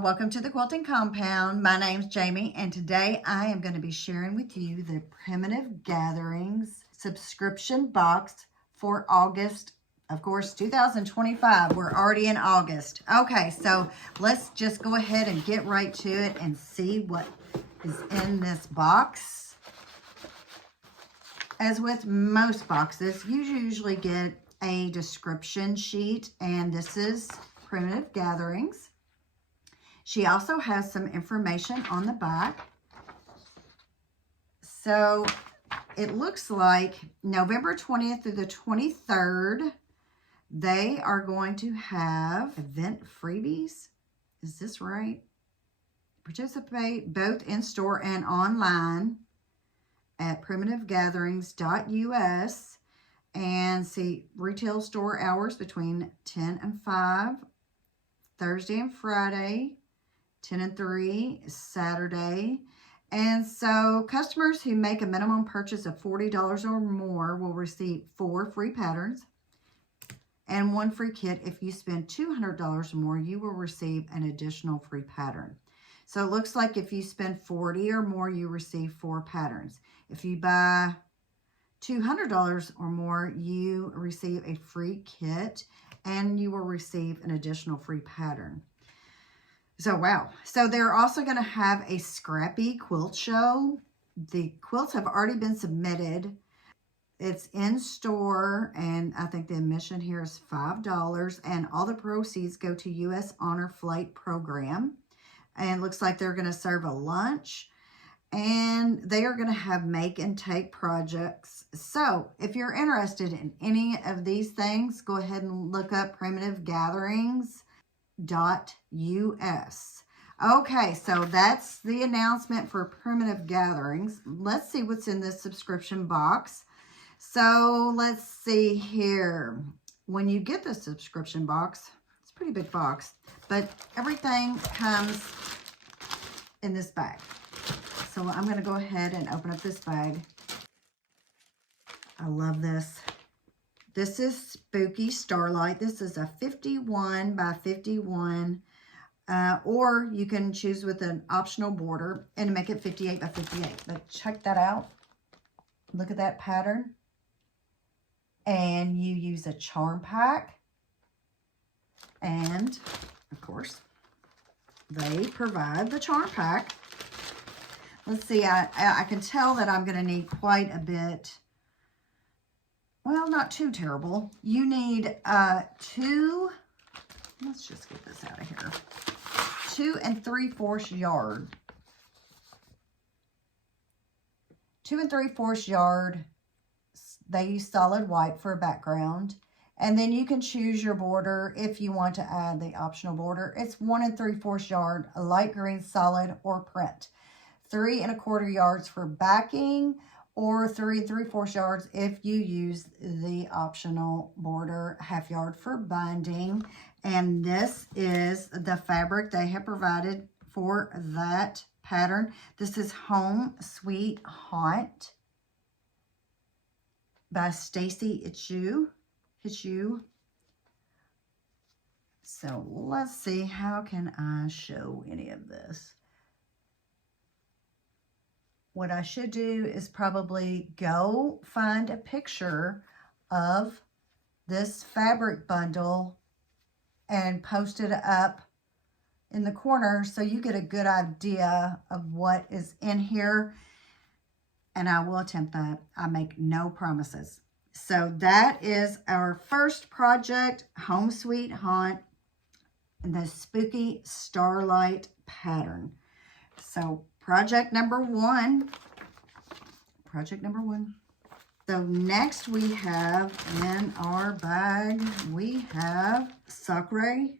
y'all. Welcome to the Quilting Compound. My name's Jamie, and today I am going to be sharing with you the Primitive Gatherings subscription box for August, of course, 2025. We're already in August. Okay, so let's just go ahead and get right to it and see what is in this box. As with most boxes, you usually get a description sheet, and this is Primitive Gatherings. She also has some information on the back. So it looks like November 20th through the 23rd, they are going to have event freebies. Is this right? Participate both in store and online at primitivegatherings.us, and see retail store hours between 10 and 5, Thursday and Friday, 10 and 3, Saturday. And so customers who make a minimum purchase of $40 or more will receive 4 free patterns and 1 free kit. If you spend $200 or more, you will receive an additional free pattern. So it looks like if you spend $40 or more, you receive 4 patterns. If you buy $200 or more, you receive a free kit and you will receive an additional free pattern. So, wow. So they're also going to have a scrappy quilt show. The quilts have already been submitted. It's in store, and I think the admission here is $5, and all the proceeds go to U.S. Honor Flight Program. And it looks like they're going to serve a lunch, and they are going to have make and take projects. So if you're interested in any of these things, go ahead and look up primitivegatherings.us. Okay, so that's the announcement for Primitive Gatherings. Let's see what's in this subscription box. So let's see here. When you get the subscription box, it's a pretty big box, but everything comes in this bag. So I'm going to go ahead and open up this bag. I love this. This is Spooky Starlight. This is a 51 by 51, or you can choose with an optional border and make it 58 by 58. But check that out. Look at that pattern. And you use a charm pack. And, of course, they provide the charm pack. Let's see, I can tell that I'm going to need quite a bit. Well, not too terrible. You need 2, let's just get this out of here, 2 3/4 yard. 2 3/4 yard. They use solid white for a background. And then you can choose your border if you want to add the optional border. It's 1 3/4 yard, a light green solid or print. 3 1/4 yards for backing, or 3 3/4 yards if you use the optional border, 1/2 yard for binding. And this is the fabric they have provided for that pattern. This is Home Sweet Haunt by Stacy Hitchu. So let's see, how can I show any of this? What I should do is probably go find a picture of this fabric bundle and post it up in the corner so you get a good idea of what is in here. And I will attempt that. I make no promises. So that is our first project, Home Sweet Haunt, the Spooky Starlight pattern. So project number 1. So next we have in our bag, we have Sacré.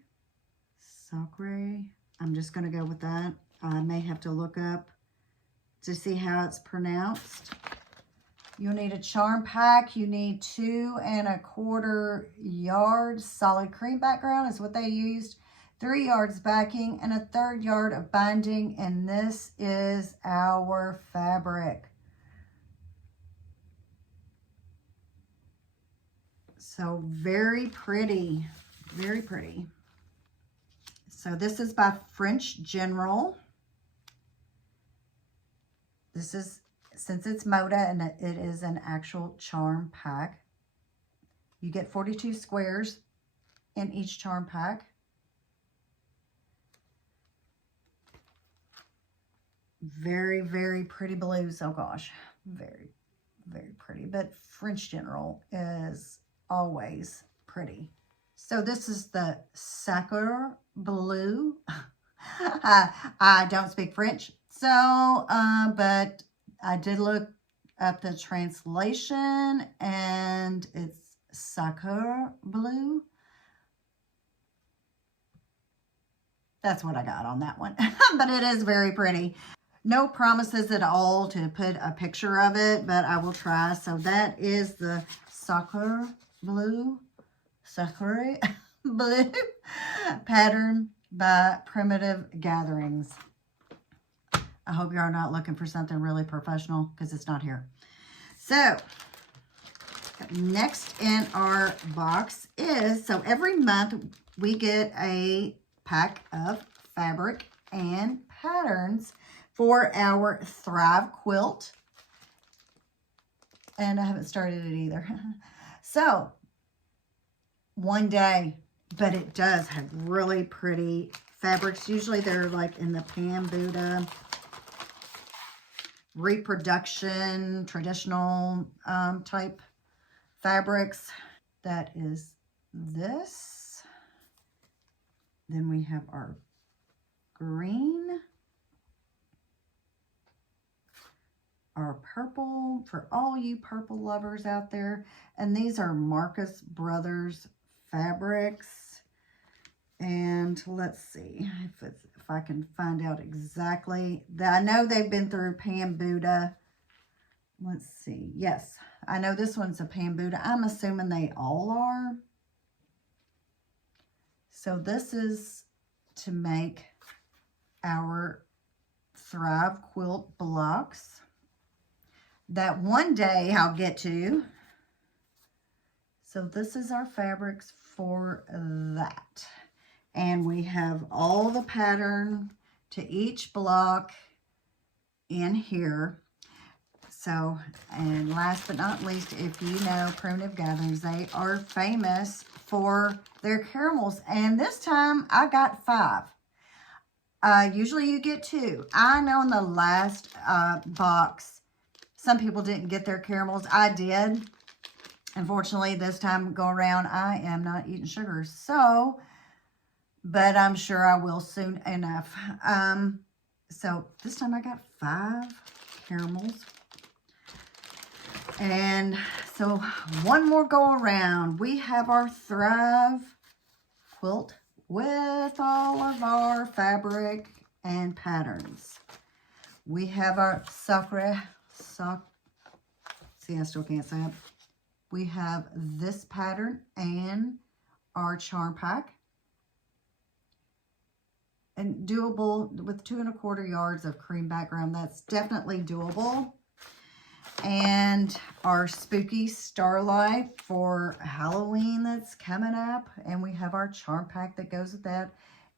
I'm just going to go with that. I may have to look up to see how it's pronounced. You'll need a charm pack. You need 2 1/4 yards. Solid cream background is what they used. 3 yards backing and a 1/3 yard of binding. And this is our fabric. So very pretty. Very pretty. So this is by French General. This is, since it's Moda and it is an actual charm pack, you get 42 squares in each charm pack. Very, very pretty blues. Oh gosh, very, very pretty. But French General is always pretty. So this is the Sacré blue. I don't speak French, so, but I did look up the translation, and it's Sacré bleu. That's what I got on that one, but it is very pretty. No promises at all to put a picture of it, but I will try. So that is the Sacré bleu, Sacré bleu pattern by Primitive Gatherings. I hope you are not looking for something really professional, because it's not here. So next in our box is, so every month we get a pack of fabric and patterns for our Thrive quilt. And I haven't started it either. So one day, but it does have really pretty fabrics. Usually they're like in the Pan-Buddha reproduction, traditional type fabrics. That is this. Then we have our green, our purple, for all you purple lovers out there. And these are Marcus Brothers fabrics. And let's see if I can find out exactly. I know they've been through Pan-Buddha. Let's see. Yes, I know this one's a Pan-Buddha. I'm assuming they all are. So this is to make our Thrive quilt blocks that one day I'll get to. So this is our fabrics for that. And we have all the pattern to each block in here. So, and last but not least, if you know Primitive Gatherings, they are famous for their caramels. And this time I got 5. Usually you get 2. I know in the last box, some people didn't get their caramels. I did. Unfortunately, this time go around, I am not eating sugar. So, but I'm sure I will soon enough. So this time I got 5 caramels. And so one more go around. We have our Thrive quilt with all of our fabric and patterns. We have our Sacré. See, I still can't say it. We have this pattern and our charm pack. And doable with 2 1/4 yards of cream background. That's definitely doable. And our spooky starlight for Halloween that's coming up. And we have our charm pack that goes with that.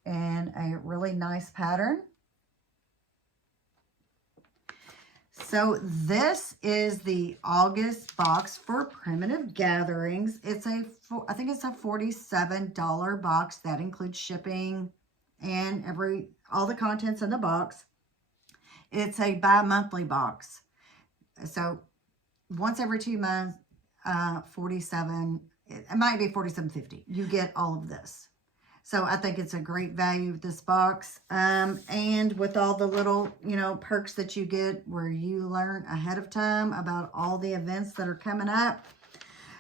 And a really nice pattern. So this is the August box for Primitive Gatherings. It's a, I think it's a $47 box. That includes shipping and all the contents in the box. It's a bi-monthly box. So once every 2 months, 47, it might be $47.50. You get all of this. So I think it's a great value of this box. And with all the little, perks that you get where you learn ahead of time about all the events that are coming up.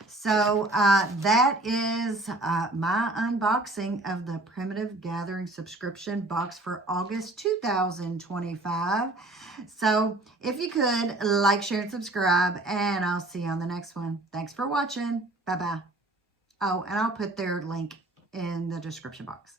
So that is my unboxing of the Primitive Gathering subscription box for August 2025. So if you could, like, share, and subscribe, and I'll see you on the next one. Thanks for watching. Bye-bye. Oh, and I'll put their link in the description box.